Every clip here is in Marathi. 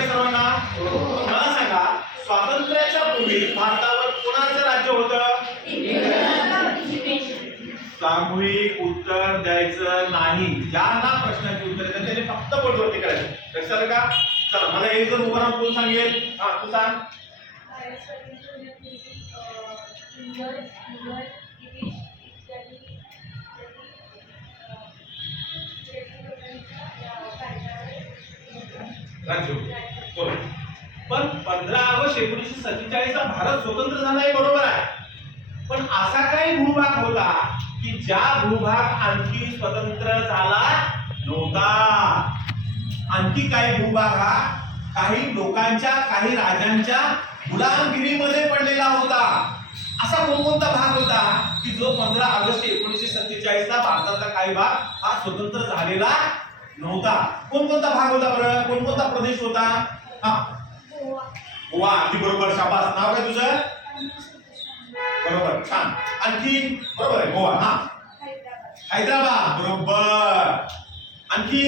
का सर्वांना? मला सांगा, स्वातंत्र्याच्या पूर्वी भारतावर कोणाचं राज्य होतं? सामूहिक उत्तर द्यायचं नाही. ज्यांना प्रश्नाची उत्तर येतात त्यांनी फक्त बोटवरती करायचं. लक्षात का? चला, मला एक जर उदाहरण कोण सांगेल? हा, तू सांग. राज्य. पण 15 ऑगस्ट 1947 ला भारत स्वतंत्र झाला हे बरोबर आहे, पण असा काही भूभाग होता की ज्या भूभाग आणखी स्वतंत्र झाला नव्हता. आणखी काही भूभाग हा काही लोकांच्या, काही राजांच्या गुलामगिरीमध्ये पडलेला होता. असा कोणता भाग होता की जो 15 ऑगस्ट 1947 ला भारताचा काही भाग हा स्वतंत्र झालेला नव्हता? कोणता भाग होता बरं? कोणता प्रदेश होता? हा, गोवा. अगदी बरोबर, शाबास. नाव काय तुझं? बरोबर, छान. आणखी बरोबर आहे, गोवा. हा, हैदराबाद. बरोबर. आणखी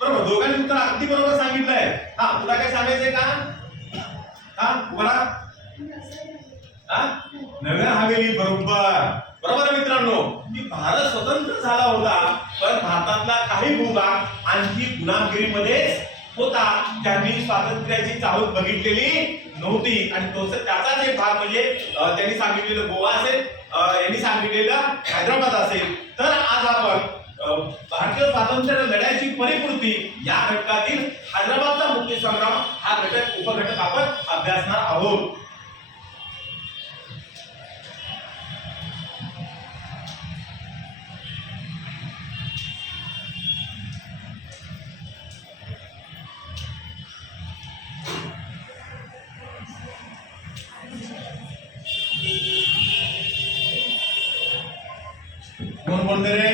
बरोबर, दोघांनी उत्तर अगदी बरोबर सांगितलंय. हा, तुला काय सांगायचंय का? हा, बोला. हा, नगर हवेली. बरोबर. बरोबर मित्रांनो, की भारत स्वतंत्र झाला होता, पण भारतातला काही भूभाग आणखी गुलामगिरीमध्ये होता. त्यांनी स्वातंत्र्याची चाहूल बघितलेली नव्हती. आणि त्याचाच एक भाग म्हणजे त्यांनी सांगितलेलं गोवा असेल, यांनी सांगितलेलं हैदराबाद असेल. तर आज आपण भारतीय स्वातंत्र्य लढ्याची परिपूर्ती या घटकातील हैदराबादचा मुक्ती संग्राम हा घटक, उपघटक आपण अभ्यासणार आहोत. कोण बोलते रे?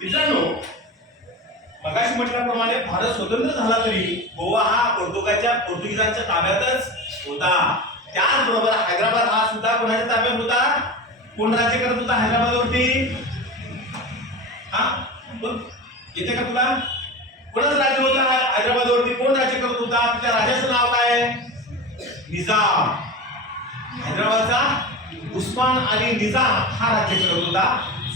मित्रांनो, मगाशी म्हटल्याप्रमाणे भारत स्वतंत्र झाला तरी गोवा हा पोर्तुगीजांच्या ताब्यातच होता. त्याचबरोबर हैदराबाद हा सुद्धा कोणाच्या ताब्यात होता? कोण राज्य करत होता हैदराबादवरती? हा, येते का तुला? कोणाचं राज्य होतं हैदराबादवरती? कोण राज्य करत होता? त्या राजाचं नाव काय? निजाम. हैदराबादचा उस्मान अली निजाम हा राज्य करत होता.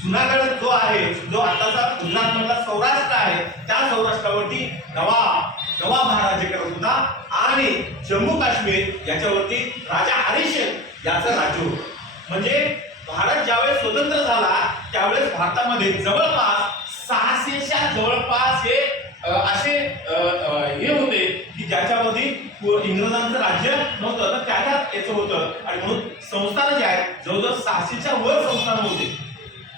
जुनागड जो आहे, जो आताचा गुजरात मधला सौराष्ट्र आहे, त्या सौराष्ट्रावरती नवाब हा राज्य करत होता. आणि जम्मू काश्मीर याच्यावरती राजा हरीश याचं राज्य होतं. म्हणजे भारत ज्यावेळेस स्वतंत्र झाला त्यावेळेस भारतामध्ये जवळपास 600च्या जवळपास हे असे हे होते की ज्याच्यामध्ये इंग्रजांचं राज्य नव्हतं, तर त्याच्यात याचं होतं. आणि म्हणून संस्थानं जे आहेत जवळजवळ 600च्या वर संस्थानं होते.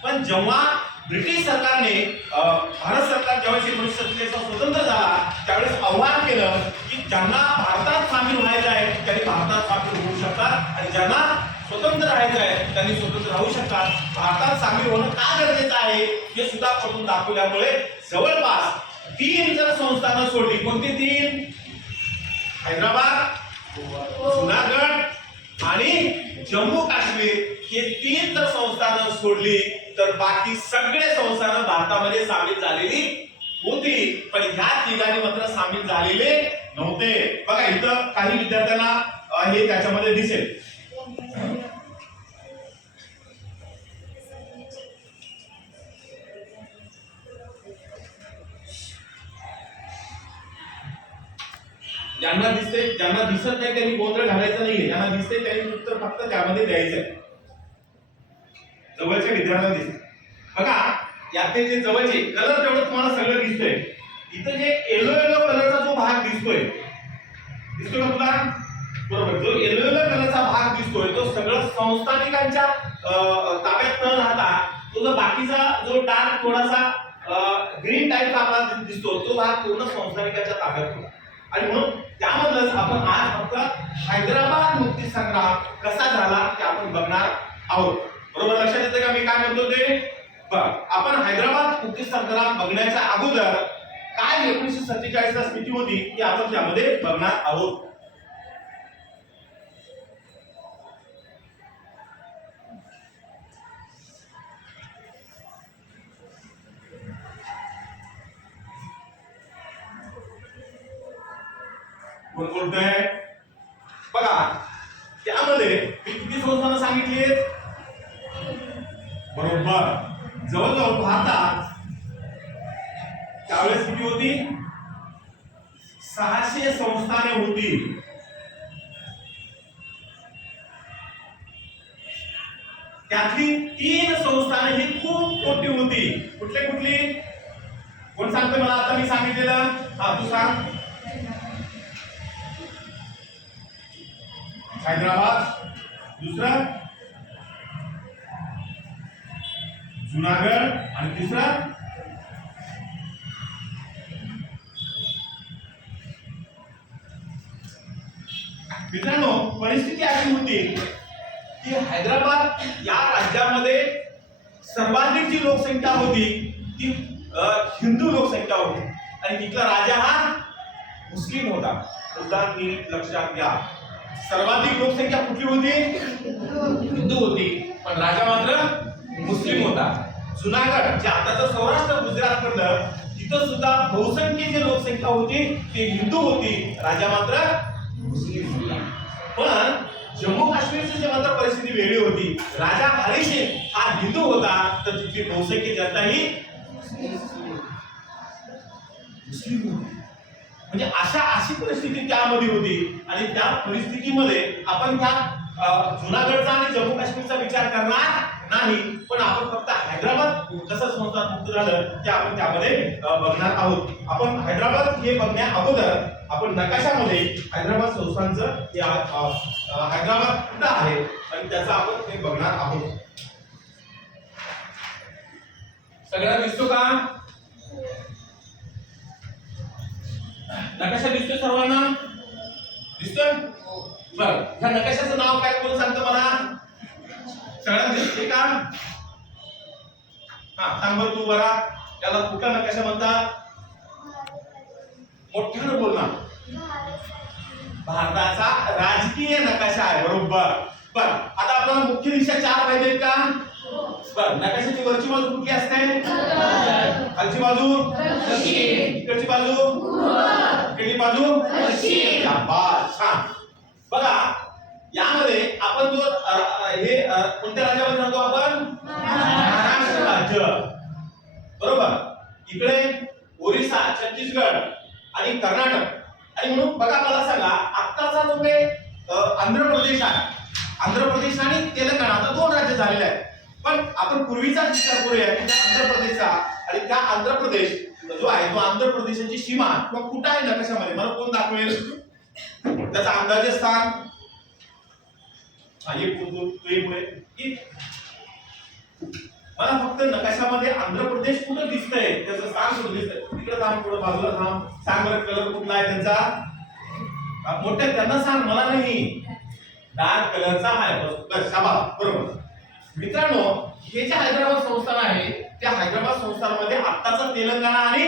पण जेव्हा ब्रिटिश सरकारने भारत सरकार ज्यावेळेस 1947 स्वतंत्र झाला त्यावेळेस आव्हान केलं की ज्यांना भारतात सामील व्हायचं आहे त्यांनी भारतात सामील होऊ शकतात, आणि ज्यांना स्वतंत्र राहायचं आहे त्यांनी स्वतंत्र राहू शकतात. भारतात सामील होणं का गरजेचं आहे हे सुद्धा करून दाखवल्यामुळे जवळपास 3 जर संस्थानं सोडली. कोणती 3? हैदराबाद, जुनागड आणि जम्मू काश्मीर हे 3 जर संस्थानं सोडली तर बाकी सगळे संस्थानं भारतामध्ये सामील झालेली होती. पण ह्या तिघांनी मात्र सामील झालेले नव्हते. बघा, इथं काही विद्यार्थ्यांना हे त्याच्यामध्ये दिसेल. ज्यांना दिसते, ज्यांना दिसत नाही त्यांनी गोंधळ घालायचा नाहीये. ज्यांना दिसते त्यांनी उत्तर फक्त त्यामध्ये द्यायचंय. जवळच्या विद्यार्थ्यांना दिसते. बघा, यातले जे जवळचे कलर तेवढं तुम्हाला सगळं दिसतोय. इथं जे येलो कलरचा जो भाग दिसतोय का तुला? बरोबर, जो येलो कलरचा भाग दिसतोय तो सगळं संस्थानिकांच्या ताब्यात न राहता तो जो बाकीचा जो डार्क थोडासा ग्रीन टाइपचा आपल्याला दिसतो तो भाग पूर्ण संस्थानिकांच्या ताब्यात होता. आणि म्हणून त्यामधलंच आपण आज फक्त हैदराबाद मुक्ती संग्राम कसा झाला ते आपण बघणार आहोत. बरोबर, लक्षात येतं का मी काय म्हणतो ते? आपण हैदराबाद मुक्ती संग्राम बघण्याच्या अगोदर काय 1947 ला स्थिती होती ती आपण त्यामध्ये बघणार आहोत. कोण बोलतोय बघा. त्यामध्ये मी किती संस्थानं सांगितली आहेत? बरोबर, जवळजवळ भारतात त्यावेळेस किती होती? 600 संस्थाने होती. त्यातली 3 संस्थाने ही खूप मोठी होती. कुठली कुठली? कोण सांगते मला? आता मी सांगितलेलं. हा, तू सांग. हैदराबाद, दुसरं जुनागड आणि तिसरं मित्रांनो, परिस्थिती अशी होती की हैदराबाद या राज्यामध्ये सर्वाधिक जी लोकसंख्या होती ती हिंदू लोकसंख्या होती आणि तिथला राजा हा मुस्लिम होता. मुद्दा नीट लक्षात घ्या. सर्वाधिक लोकसंख्या कुठली होती? हिंदू होती, पण राजा मात्र मुस्लिम होता. जुनागड जे आताचं सौराष्ट्र गुजरात मधलं तिथं सुद्धा बहुसंख्य जी लोकसंख्या होती ती हिंदू होती, राजा मात्र मुस्लिम होता. पण जम्मू काश्मीरची जी मात्र परिस्थिती वेगळी होती. राजा हरी सिंग हा हिंदू होता तर तिथली बहुसंख्य जनता ही मुस्लिम होती. म्हणजे अशी परिस्थिती त्यामध्ये होती आणि त्या परिस्थितीमध्ये आपण त्या जुनागडचा आणि जम्मू काश्मीरचा विचार करणार नाही, पण आपण फक्त हैदराबाद कसं संस्थान मुक्त झालं ते आपण त्यामध्ये बघणार आहोत. आपण हैदराबाद हे बघण्या अगोदर आपण नकाशामध्ये हैदराबाद संस्थानचं हैदराबाद कुठं आहे आणि त्याचा आपण ते बघणार आहोत. सगळ्यांना दिसतो का? नकाशा दिसतोय सर्वांना? दिसतोय? बरं, ह्या नकाशाचं नाव काय कोण सांगतं मला? सगळ्यांना दिसते का? हा, सांग बरं तू बरा. त्याला कुठला नकाशा म्हणतात? मोठ्यानं बोल ना. भारताचा राजकीय नकाशा आहे. बरोबर. बर, आता आपल्याला मुख्य दिशा 4 पाहिजेत का? बर, नकाशाची वरची बाजू कुठली असते? खालची बाजू दक्षिण, इकडची बाजू इकडची बाजू पश्चिम. छान. बघा, यामध्ये आपण जो हे कोणत्या राज्यामध्ये राहतो आपण? महाराष्ट्र राज्य. बरोबर. इकडे ओरिसा, छत्तीसगड आणि कर्नाटक. आणि म्हणून बघा, मला सांगा, आत्ताचा जो काही आंध्र प्रदेश आहे, आंध्र प्रदेश आणि तेलंगणा आता 2 राज्य झालेले आहेत. पण आपण पूर्वीचा विचार करूया की त्या आंध्र प्रदेशचा आणि त्या आंध्र प्रदेश जो आहे तो आंध्र प्रदेशाची सीमा किंवा कुठं आहे नकाशामध्ये मला कोण दाखवेल? त्याचा अंदाजे स्थान. हा, एक पुढे की मला फक्त नकाशामध्ये आंध्र प्रदेश कुठं दिसतंय, त्याचं स्थान कुठं दिसतंय? तिकडे थांब, थोडं बाजूला थांब. सांग बरं, कलर कुठला आहे त्यांचा? मोठ्या त्यांना सांग, मला नाही. डार्क कलरचा आहे. बस, शाबास. बरोबर. मित्रांनो, हे जे हैदराबाद संस्थान आहे त्या हैदराबाद संस्थानामध्ये आत्ताचा तेलंगणा आणि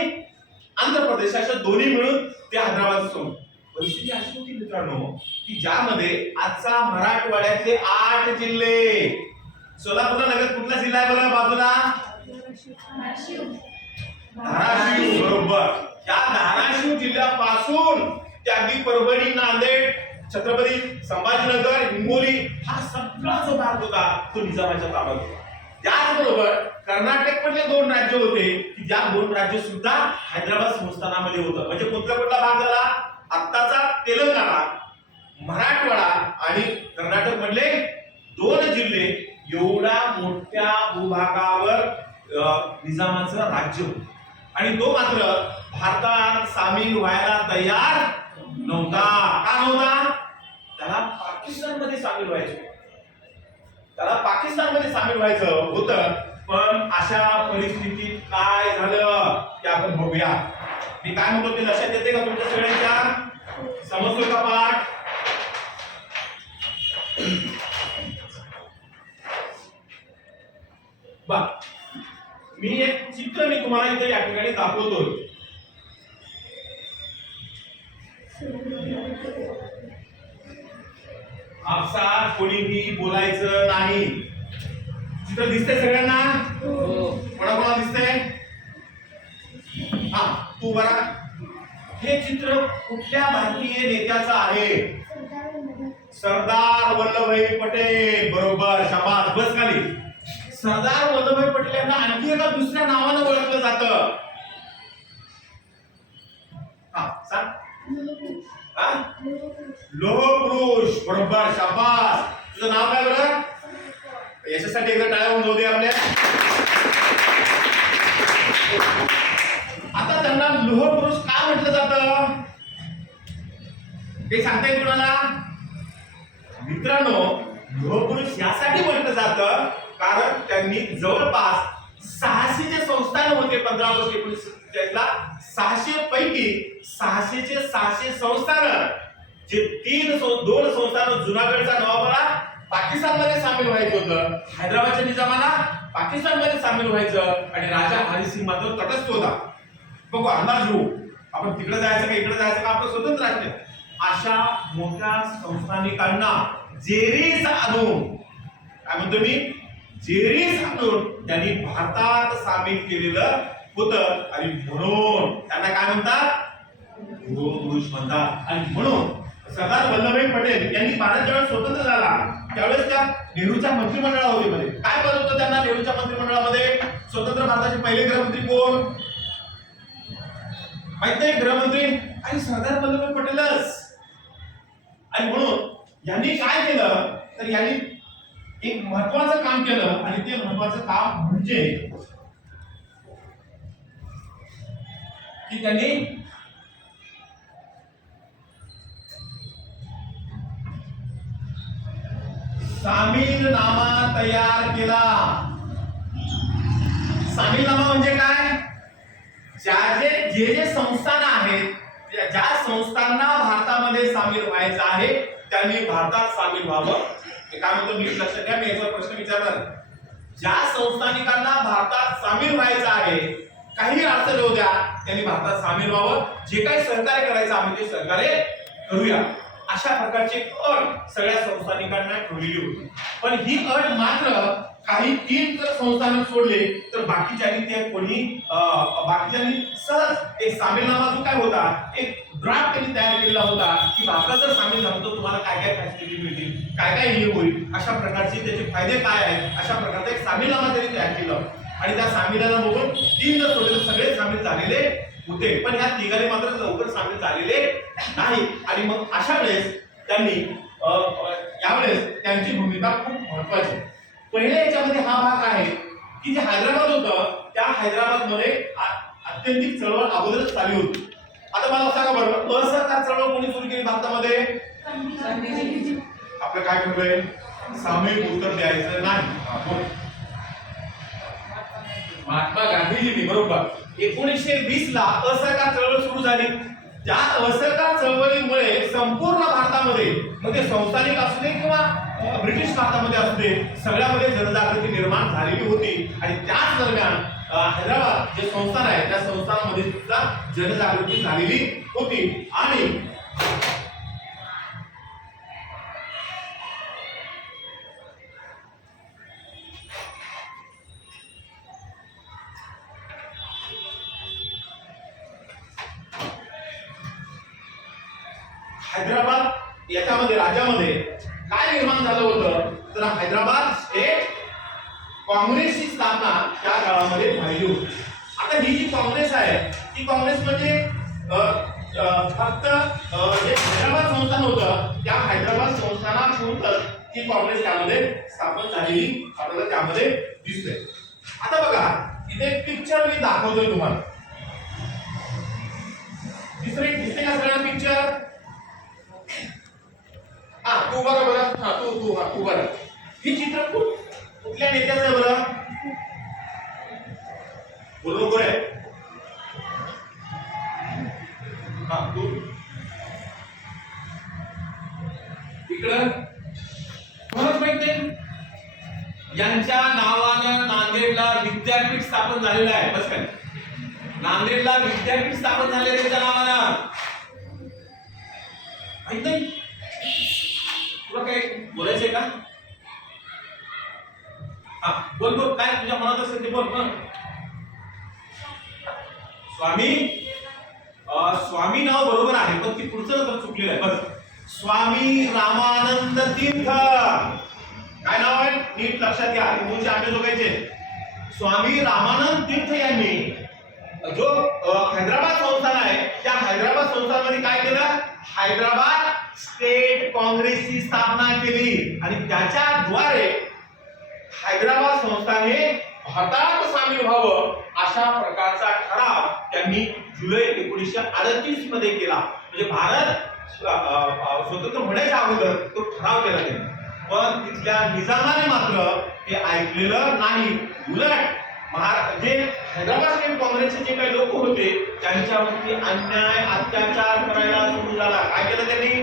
आंध्र प्रदेश अशा दोन्ही मिळून ते हैदराबाद संस्थान. परिस्थिती अशी होती मित्रांनो की ज्यामध्ये आजचा मराठवाड्यातले 8 जिल्हे. सोलापूरला लगत कुठला जिल्हा आहे बरं बाजूला? धाराशिव. बरोबर. त्या धाराशिव जिल्ह्यापासून त्या अगदी परभणी, नांदेड, छत्रपती संभाजीनगर, हिंगोली हा सगळा जो भाग होता तो निजामाच्या ताब्यात होता. त्याचबरोबर कर्नाटक मधले 2 राज्य होते की ज्या 2 राज्य सुद्धा हैदराबाद संस्थानामध्ये होतं. म्हणजे कुठला भाग झाला? आत्ताचा तेलंगणा, मराठवाडा आणि कर्नाटक मधले 2 जिल्हे. एवढ्या मोठ्या भूभागावर निजामाचं राज्य होतं आणि तो मात्र भारतात सामील व्हायला तयार नव्हता. का नव्हता? त्याला पाकिस्तानमध्ये सामील व्हायचं, त्याला पाकिस्तानमध्ये सामील व्हायचं होतं. पण अशा परिस्थितीत काय झालं ते आपण बघूया. मी काय म्हणतो ते लक्षात येते का तुमच्या सगळ्यांच्या? समजतोय का पाठ? मी एक चित्र मी तुम्हाला इथे या ठिकाणी दाखवतोय. आपसात कोणीही बोलायचं नाही. चित्र दिसतंय सगळ्यांना? कोणाकोणाला दिसतंय? हा, तू बरा. हे चित्र कुठल्या भारतीय नेत्याचं आहे? सरदार वल्लभभाई पटेल. बरोबर, शाबास, बस खाली. सरदार वल्लभभाई पटेल यांना आणखी एका दुसऱ्या नावानं ओळखलं जातं. हा, सांग. लोहपुरुष. बरोबर, शाबास. तुझं नाव काय बरं? याच्यासाठी एकदा टाळ्या होऊन जाऊ दे आपल्या. आता त्यांना लोहपुरुष का म्हटलं जातं ते सांगता येईल कुणाला? मित्रांनो, लोहपुरुष यासाठी म्हटलं जातं कारण त्यांनी जवळपास 600 जे संस्थान होते 15 ऑगस्ट 1947ला, 600 पैकी 600चे 600 संस्थान जे दोन संस्थान जुनागडचा नवाबला पाकिस्तानमध्ये सामील व्हायचं होतं, हैदराबादच्या निजामाला पाकिस्तानमध्ये सामील व्हायचं आणि राजा हरिसिंग मात्र तटस्थ होता. बघू, अंदाज घेऊ आपण तिकडे जायचं का इकडे जायचं का, आपलं स्वतंत्र राज्य. अशा मोठ्या संस्थानिकांना जेरीस आणून, काय म्हणतो मी, जेरीस आणून त्यांनी भारतात सामील केलेलं होतं आणि म्हणून त्यांना काय म्हणतात? लोहपुरुष म्हणतात. आणि म्हणून सरदार वल्लभभाई पटेल यांनी भारत जेव्हा स्वतंत्र झाला त्यावेळेस त्या नेहरूच्या मंत्रिमंडळामध्ये मध्ये काय पद होतं त्यांना? नेहरूच्या मंत्रिमंडळामध्ये स्वतंत्र भारताचे पहिले गृहमंत्री कोण माहित नाही? गृहमंत्री आणि सरदार वल्लभभाई पटेलच. आणि म्हणून यांनी काय केलं तर यांनी एक महत्वाचं काम केलं आणि ते महत्वाचं काम म्हणजे की त्यांनी सामीलनामा तयार केला. सामीलनामा म्हणजे काय? जे संस्थान आहेत, ज्या संस्थांना भारतामध्ये सामील व्हायचं आहे त्यांनी भारतात सामील व्हावं. काय म्हणतो मी, लक्षात घ्या, मी याचा प्रश्न विचारणार. ज्या संस्थानिकांना भारतात सामील व्हायचं आहे, काही अडचण होऊ द्या, त्यांनी भारतात सामील व्हावं. जे काही सहकार्य करायचं आम्ही ते सहकार्य करूया, अशा प्रकारची अट सगळ्या संस्थानिकांना ठेवलेली होती. पण ही अट मात्र काही 3 जर संस्थान सोडले तर बाकीच्यांनी सहज एक सामीलनामा जो काय होता, एक ड्राफ्ट त्यांनी तयार केलेला होता की भारतात जर सामील झालं तर तुम्हाला काय काय फॅसिलिटी मिळतील, काय काय हे होईल, अशा प्रकारचे त्याचे फायदे काय आहेत, अशा प्रकारचा एक सामीलनामा त्यांनी तयार केला. आणि त्या सामीलनामा बघून 3 जर सोडले तर सगळे सामील झालेले होते. पण ह्या तिघांनी मात्र लवकर सामील झालेले नाही. आणि मग अशा वेळेस त्यांनी यावेळेस त्यांची भूमिका खूप महत्वाची. पहिल्या याच्यामध्ये हा भाग आहे की जे हैदराबाद होतं त्या हैदराबाद मध्ये अत्यंतिक चळवळ अगोदरच चालू होती. आता मला सांगा बरं, असहकार चळवळ कोणी सुरू केली भारतामध्ये? आपलं काय ठरलंय? सामूहिक उत्तर द्यायचं नाही. महात्मा गांधीजींनी बरोबर 1920 ला असहकार चळवळ सुरू झाली. त्या असहकार चळवळीमुळे संपूर्ण भारतामध्ये, म्हणजे संस्थानिक असू दे किंवा ब्रिटिश भारतामध्ये असू दे, सगळ्यामध्ये जनजागृती निर्माण झालेली होती. आणि त्याच दरम्यान हैदराबाद जे संस्थान आहे त्या संस्थानामध्ये सुद्धा जनजागृती झालेली होती. आणि हैदराबाद याच्यामध्ये राज्यामध्ये काय निर्माण झालं होतं तर हैदराबाद स्टेट काँग्रेसची स्थापना त्या काळामध्ये झाली होती. आता ही जी काँग्रेस आहे ती काँग्रेस म्हणजे फक्त जे हैदराबाद संस्थान होतं त्या हैदराबाद संस्थानापुरतच ही काँग्रेस त्यामध्ये स्थापन झालेली आपल्याला त्यामध्ये दिसते. आता बघा इथे पिक्चर मी दाखवतोय तुम्हाला. दिसते का सगळ्यांना पिक्चर? हा, तू बरं. हा, तू बरं. ही चित्र कुठल्या नेत्याचं आहे बरं? बोलू नको रे. हा, तू इकडं कोणच माहिती यांच्या नावानं नांदेडला विद्यापीठ स्थापन झालेलं आहे. बस काय नांदेडला विद्यापीठ स्थापन झाले त्याच्या नावानं. माहित नाही तुला काय बोलायचंय का? हा बोल बोल, काय तुझ्या मनात असेल ते बोल. स्वामी नाव बरोबर आहे पण ती पुढचं तर चुकलेलं आहे. बस स्वामी रामानंद तीर्थ काय नाव आहे नीट लक्षात घ्या. तुमचे आम्ही लोकांचे स्वामी रामानंद तीर्थ यांनी जो हैदराबाद संस्थान आहे त्या हैदराबाद संस्थानामध्ये काय केलं, हैदराबाद स्टेट काँग्रेसची स्थापना केली आणि त्याच्याद्वारे हैदराबाद संस्थाने भारतात सामील व्हावं अशा प्रकारचा ठराव त्यांनी जुलै 1938 मध्ये केला. म्हणजे भारत स्वतंत्र होण्याच्या अगोदर तो ठराव केला त्यांनी. पण तिथल्या निजामाने मात्र हे ऐकलेलं नाही. उलट जे हैदराबाद स्टेट काँग्रेसचे जे काही लोक होते त्यांच्यावरती अन्याय अत्याचार करायला सुरू झाला. काय केलं त्यांनी,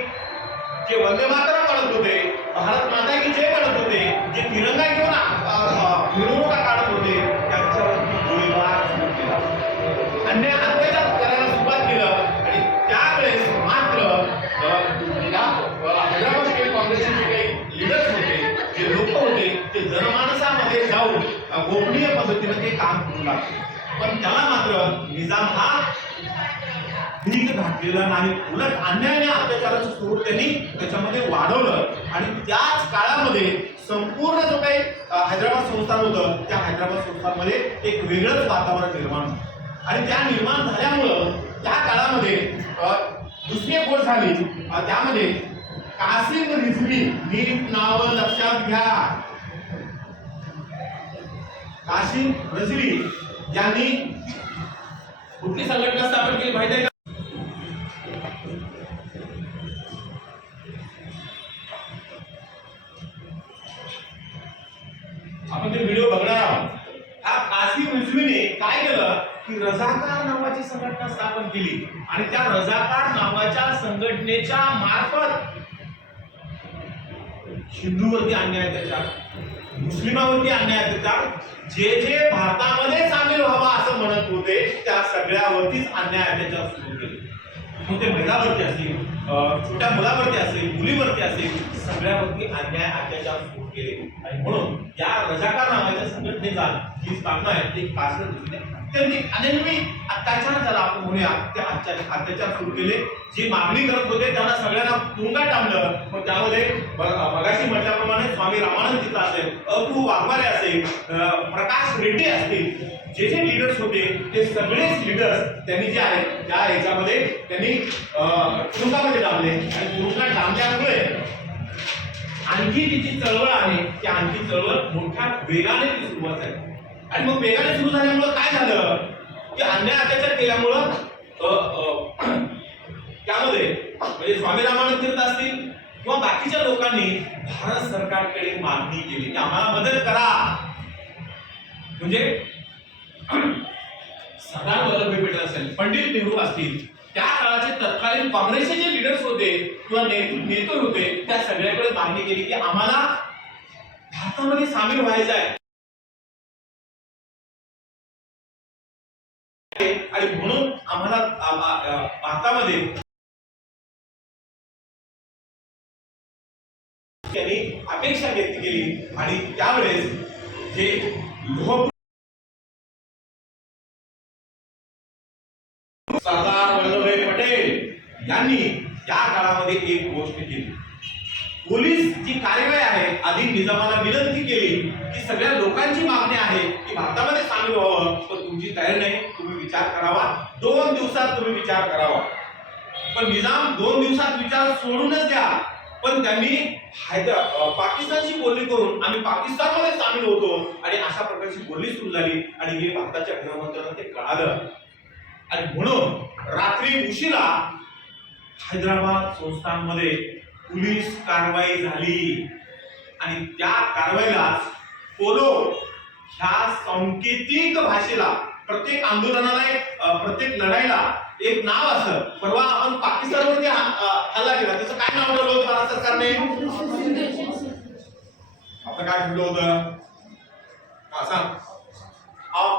जे वंदे मातरम म्हणत होते, भारत माता की जय म्हणत होते, जे तिरंगा घेऊन मिरवणुका काढत होते त्यांच्यावरती गोळीबार सुरू केला, अन्याय अत्याचार करायला सुरुवात केलं. आणि त्यावेळेस मात्र हैदराबाद स्टेट काँग्रेसचे जे काही लीडर्स होते, जे लोक होते, ते जनमानसामध्ये जाऊन गोपनीय पद्धतीने ते काम करू लागले. पण त्याला मात्र निजाम हा भीक घातलेला नाही. उलट अन्याय आणि अत्याचाराचं स्वरूप त्यांनी त्याच्यामध्ये वाढवलं आणि त्याच काळामध्ये संपूर्ण जो काही हैदराबाद संस्थान होतं त्या हैदराबाद संस्थानमध्ये एक वेगळंच वातावरण निर्माण झालं. आणि त्या निर्माण झाल्यामुळं त्या काळामध्ये दुसरी एक गोष्ट झाली, त्यामध्ये कासिम रिझवी, नीट नाव लक्षात घ्या, कासिम रिझवी यांनी कुठली संघटना स्थापन केली माहिती आहे का? आपण ते व्हिडिओ बघणार आहोत. हा कासिम रिझवीने काय केलं की रजाकार नावाची संघटना स्थापन केली आणि त्या रजाकार नावाच्या संघटनेच्या मार्फत हिंदूवरती अन्याय अत्याचार, मुस्लिमांवरती अन्याय अत्याचार, जे जे भारतामध्ये सामील व्हावा असं म्हणत होते त्या सगळ्यावरतीच अन्याय अत्याचार सुरू केले. मग ते महिलावरती असतील, छोट्या मुलावरती असेल, मुलीवरती असेल, सगळ्यावरती अन्याय अत्याचार सुरू केले. आणि म्हणून या रजाकार नावाच्या संघटनेचा जी स्थापना आहे ती कासिम रिझवीने त्यांनी अनेकवी अत्याचार ज्याला आपण म्हणूया ते अत्याचार सुरू केले. जी मागणी करत होते त्यांना सगळ्यांना तुरुंगात टाकलं. मग त्यामध्ये मगाशी म्हटल्याप्रमाणे स्वामी रामानंद तीर्थ असेल, अबू वाघमारे असेल, प्रकाश रेड्डी असतील, जे जे लीडर्स होते ते सगळेच लीडर्स त्यांनी जे आहेत त्या ह्याच्यामध्ये त्यांनी तुरुंगामध्ये टाकले. आणि तुरुंगात टाकल्यामुळे आणखी ती जी चळवळ आहे ती आणखी चळवळ मोठ्या वेगाने ती सुरुवात झाली. आणि मग वेगाने सुरू झाल्यामुळं काय झालं की अन्याय अत्याचार केल्यामुळं त्यामध्ये म्हणजे स्वामी रामानंद तीर्थ असतील किंवा बाकीच्या लोकांनी भारत सरकारकडे मागणी केली की आम्हाला मदत करा. म्हणजे सरदार वल्लभभाई पटेल असेल, पंडित नेहरू असतील, त्या काळाचे तत्कालीन काँग्रेसचे जे लीडर्स होते किंवा नेते होते त्या सगळ्याकडे मागणी केली की आम्हाला भारतामध्ये सामील व्हायचं आहे. आणि म्हणून आम्हाला भारतामध्ये त्यांनी अपेक्षा व्यक्त केली. आणि त्यावेळेस जे सरदार वल्लभभाई पटेल यांनी त्या काळामध्ये एक गोष्ट केली. पोलीस जी कार्यवाही आहे आधी निजामाला विनंती केली की सगळ्या लोकांची मागणी आहे की भारतामध्ये सामील व्हावं, पण तुमची तयारी नाही, तुम्ही विचार करावा, 2 दिवसात तुम्ही विचार करावा. पण निजाम 2 दिवसात विचार सोडूनच द्या, पण त्यांनी पाकिस्तानशी बोलणी करून आम्ही पाकिस्तानमध्ये सामील होतो आणि अशा प्रकारची बोलणी सुरू झाली. आणि हे भारताच्या गृहमंत्र्यांना ते कळालं. आणि म्हणून रात्री उशिरा हैदराबाद संस्थानमध्ये पोलीस कारवाई झाली. आणि त्या कारवाईला पोलो ह्या सांकेतिक भाषेला, प्रत्येक आंदोलनाला प्रत्येक लढाईला एक नाव असतं. परवा आपण पाकिस्तानवरती हल्ला केला, त्याचं काय नाव ठेवलं होतं भारत सरकारने? आपलं काय ठेवलं होतं? सांग.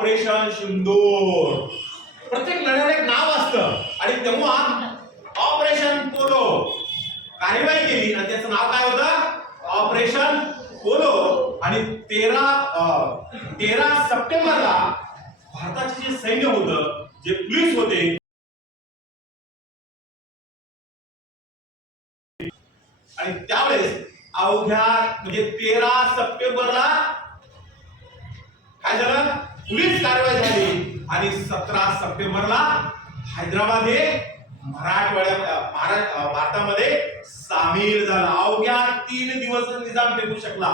ऑपरेशन सिंदूर. प्रत्येक लढ्याला एक नाव असतं आणि तेव्हा ऑपरेशन पोलो कार्यवाही केली आणि त्याचं नाव काय होतं? Operation polo. आणि 13 सप्टेंबरला भारताचे जे सैन्य होतं, जे पोलीस होते, आणि त्यावेळेस अवघ्या म्हणजे 13 सप्टेंबरला काय झालं? पोलीस कारवाई झाली आणि 17 सप्टेंबरला हैदराबाद हे भारतामध्ये सामील झाला. अवघ्या 3 दिवस निजाम टिकू शकला.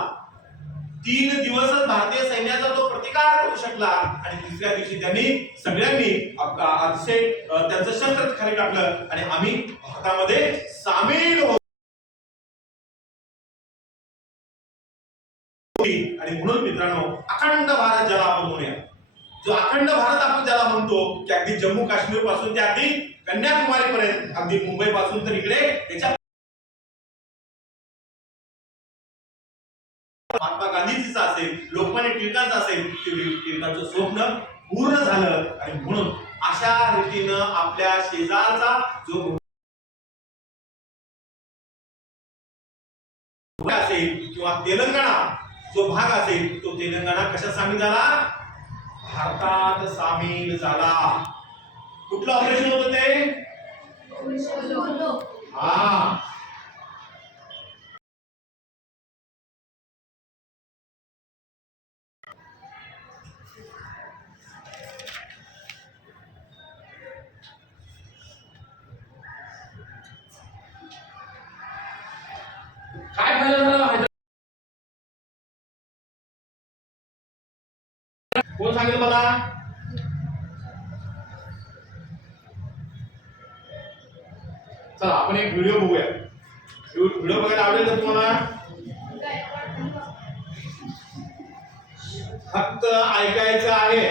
3 दिवसच भारतीय सैन्याचा तो प्रतिकार करू शकला आणि तिसऱ्या दिवशी त्यांनी सगळ्यांनी अतिशय त्यांचं शस्त्र खाली टाकलं आणि आम्ही भारतामध्ये सामील होतो. आणि म्हणून मित्रांनो, अखंड भारत ज्याला आपण म्हणूया, जो अखंड भारत आपण ज्याला म्हणतो, की अगदी जम्मू काश्मीर पासून ते अगदी कन्याकुमारी पर्यंत, अगदी मुंबई पासून तर इकडे त्याच्या महात्मा गांधीजीचा असेल, लोकमान्य टिळकांचा असेल, टिळकांचं स्वप्न पूर्ण झालं. आणि म्हणून अशा रीतीनं आपल्या शेजारचा जो असेल किंवा तेलंगणा जो भाग असेल, तो तेलंगणा कशा सामील झाला? भारतात सामील झाला. कुठलं ऑपरेशन होतं ते? हा, काय फायदा झाला? कोण सांगेल मला? चला आपण एक व्हिडिओ बघूया. व्हिडिओ बघायला आवडेल का तुम्हाला? फक्त ऐकायचं आहे.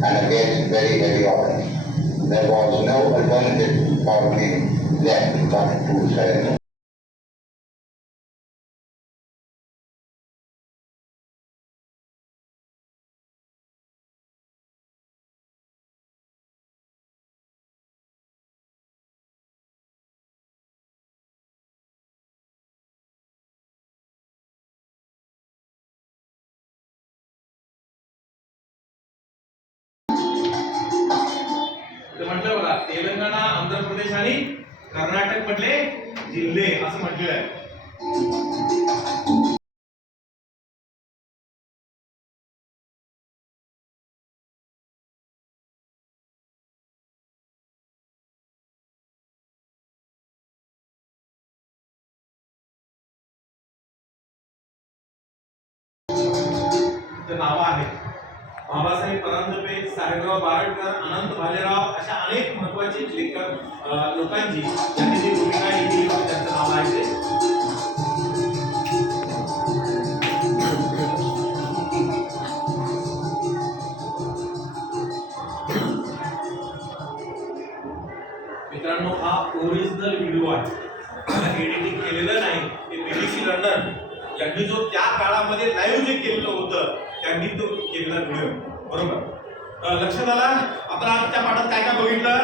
And against very heavy odds. There was no alternative for me left but to surrender. म्हटलं बघा, तेलंगणा, आंध्र प्रदेश आणि कर्नाटक मधले जिल्हे असं म्हटलेलं आहे. नाव आहे बाबासाहेब परांजपे, साहेबराव बारटकर, अनंत भालेराव अशा अनेक महत्वाचे लेखक लोकांची त्यांनी जी भूमिका केली त्यांचं नाव आहे. मित्रांनो, हा ओरिजिनल व्हिडिओ आहे, एडिटिंग केलेलं नाही. ते BBC लंडन यांनी जो त्या काळामध्ये लाईव्ह जे केलेलं होतं त्यांनी तो केलेला व्हिडिओ. बरोबर, लक्षात आला? आपण आज त्या पाठात काय काय बघितलं?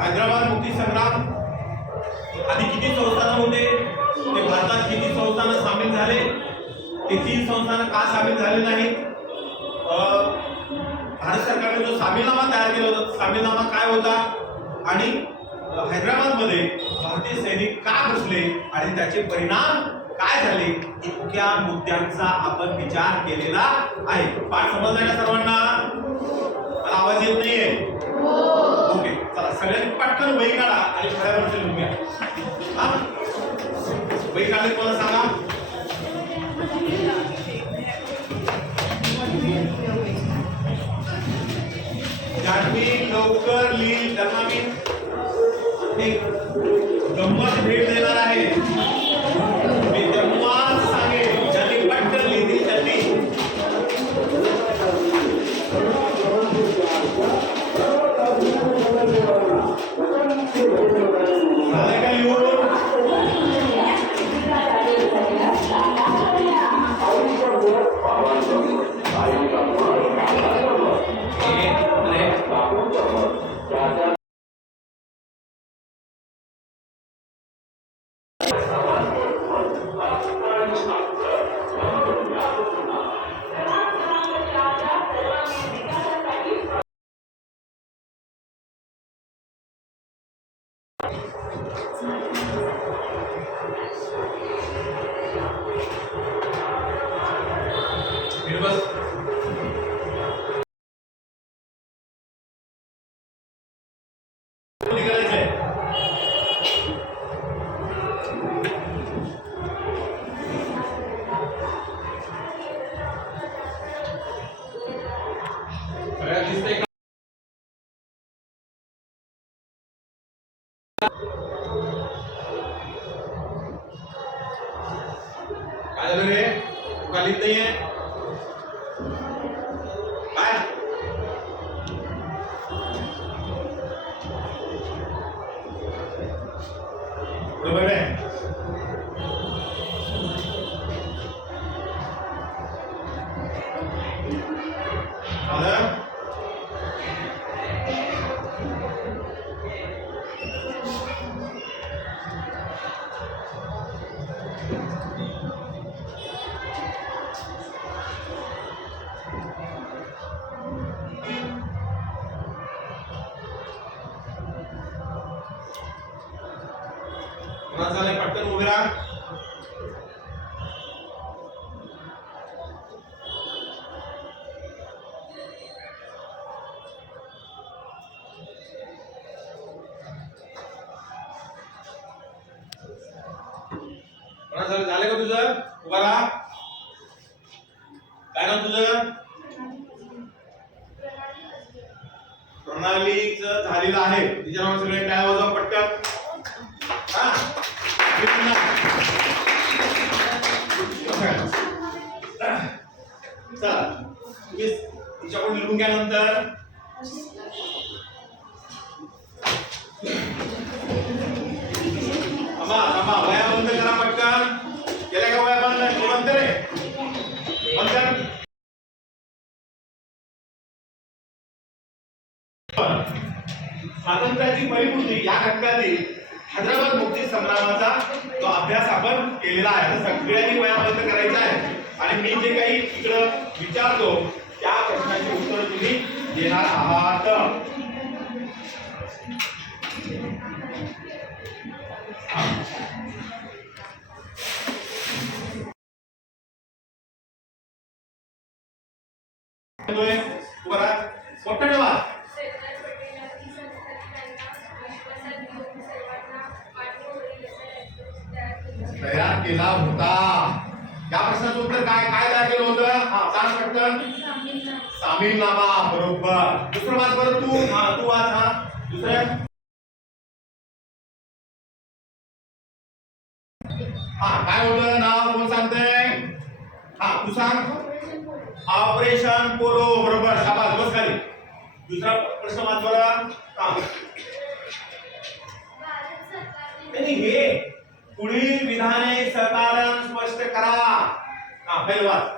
हैदराबाद मुक्ती संग्राम आधी किती संस्थान होते, ते भारतात किती संस्थान सामील झाले, ते 3 संस्थान का सामील झाले नाही? भारत सरकारने जो सामीलनामा तयार केला होता, सामीलनामा काय होता आणि हैदराबादमध्ये भारतीय सैनिक का घुसले आणि त्याचे परिणाम काय झाले, इतक्या मुद्द्यांचा आपण विचार केलेला आहे. पाठ समजलाय का सर्वांना? मला आवाज येत नाहीये? ओके, चला सगळ्यांनी पटकन वही काढा आणि फळ्यावरती लिहून घ्या. हा, वही काढले मला सांगा. जान्हवी लवकर लिही, त्यांना मी एक गंमत भेट देणार आहे. मी तेव्हाच सांगेन ज्यांनी पटकन लिहितील त्यांनी. झालं का लिहून? काय झालं रे? तुका लिहित नाहीये काय? बरोबर आहे. झालं? झालंय? पटकन उभे राहा. झालं का तुझं? उभा राहा. काय नाव तुझं? प्रणालीच झालेलं आहे. तिच्या नावावर सगळे काय वाजवा पटकन. हा, चला तुम्ही तिच्याकडून लिहून घ्या. नंतर थांबा, वया बंद करा पटकन. केल्या का वया बंद? बंद रे, बंद कर. स्वातंत्र्याची परिपूर्ती या घटकातील हैदराबाद मुक्ती संग्रामाचा तो अभ्यास आपण केलेला आहे. सगळ्यांनी वया बंद करायचा आहे आणि मी जे काही इकडं विचारतो त्या प्रश्नाचे उत्तर तुम्ही देणार आहात. मोठं ठेवा. तयार केला होता. या प्रश्नाचं उत्तर काय काय तयार केलं होतं? हा, सांग पटकन. सामीलनामा. बरोबर. दुसरं वाच बरं तू. हा, तू वाच. हा, दुसरं. हा, काय होतं? नाव कोण सांगतंय? हा, तू सांग. Operation polo. बरोबर, शाबास, बस खाली. दुसरा प्रश्न वाच बरं. हा, हे पुढील विधाने सरकारन स्पष्ट करा. हा, पहिलं वाच.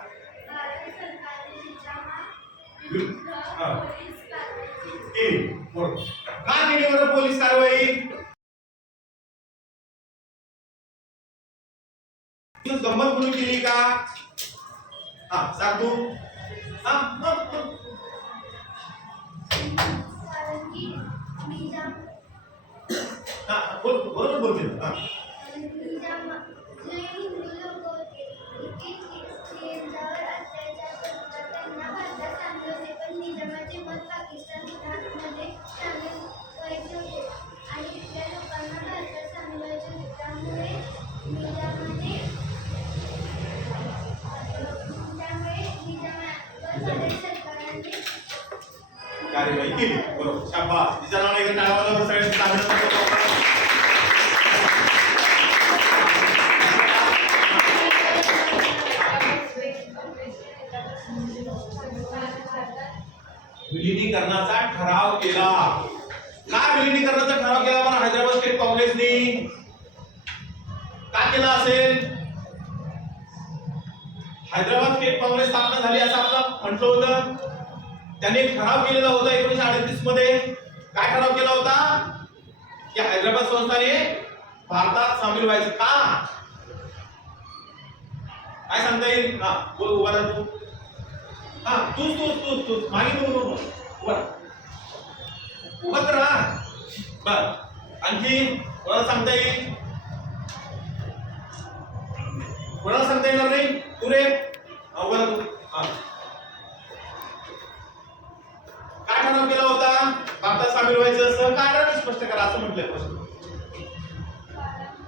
का केली बरं पोलीस कारवाई? गंमत म्हणून केली का? हा सांग तू. हा कारण की निजाम हा बरोबर बोलते. हा निजाम जे हिंदू लोक होते त्यांच्यावर अत्याचार करतात त्यांना भारतात चांगले होते पण निजामाचे मत पाकिस्तानमध्ये सामील व्हायचे होते आणि इथल्या लोकांना भारतात सामील व्हायचे होते त्यामुळे निजामावर भारत सरकारने कार्यवाही केली. बरोबर, शाबास. तिच्या नावाने एकदा टाळ्या वाजवा बरं सगळ्यांनी. विलिनीकरणाचा ठराव केला. काय विलिनीकरणाचा ठराव केला पण हैदराबाद स्टेट काँग्रेसने? का केला असेल? हैदराबाद स्टेट काँग्रेस स्थापना झाली असं आपण म्हटलं होतं. त्यांनी एक ठराव केलेला होता 1938 मध्ये. काय ठराव केला होता की हैदराबाद संस्थाने भारतात सामील व्हायचं. का काय सांगता येईल? हा बोल, उभा राहा तू. हा तूच मागे बोलू नको. उभा तर राहा. बर, आणखी कोणाला सांगता येईल? कोणाला सांगता येणार नाही? तू रे, उभा राहा तू. हा काय ठराव केला होता भारतात सामील व्हायचं? सहकारण स्पष्ट करा असं म्हटलंय प्रश्न.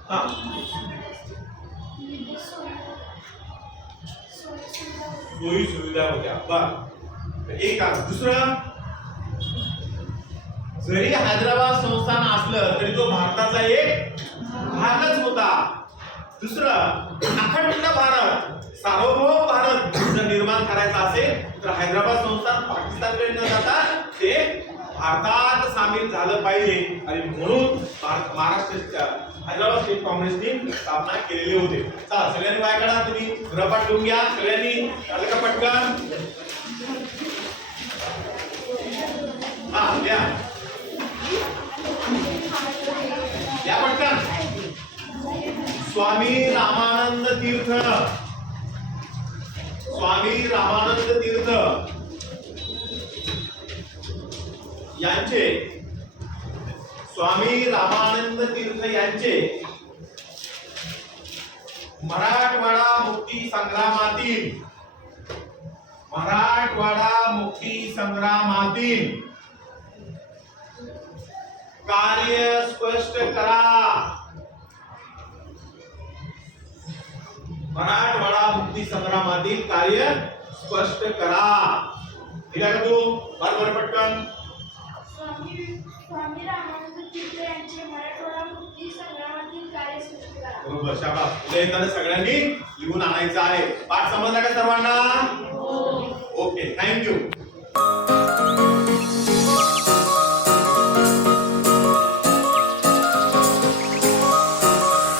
हा सोयी सुविधा होत्या. बर, एक आहे. दुसरं, जरी हैदराबाद संस्थान असलं तरी तो भारताचा एक भागच होता. दुसरं, अखंड भारत, सार्वभौम भारत जर निर्माण करायचा असेल तर हैदराबाद संस्थान पाकिस्तानकडे न जाता ते भारतात सामील झालं पाहिजे आणि म्हणून महाराष्ट्र हैदराबाद स्टेट काँग्रेसने स्थापना केलेली होते. चला सगळ्यांनी बाय करा. तुम्ही गृहपाठ लिहून घ्या सगळ्यांनी. झालं का पटकन? हा द्या पटकन. स्वामी रामानंद तीर्थ, स्वामी रामानंद तीर्थ यांचे, स्वामी रामानंद तीर्थ यांचे मराठवाडा मुक्ती संग्रामातील, मराठवाडा मुक्ती संग्रामातील कार्य स्पष्ट करा. मराठवाडा मुक्ती संग्रामातील कार्य स्पष्ट करा. ठीक आहे का तू? बरोबर पटकन. स्वामी रामानंद तीर्थ यांचे मराठवाडा मुक्ती संग्रामातील कार्य स्पष्ट करा. बरोबर, शाबास. उद्या येताना सगळ्यांनी लिहून आणायचं आहे. पाठ समजला का सर्वांना? Okay, thank you.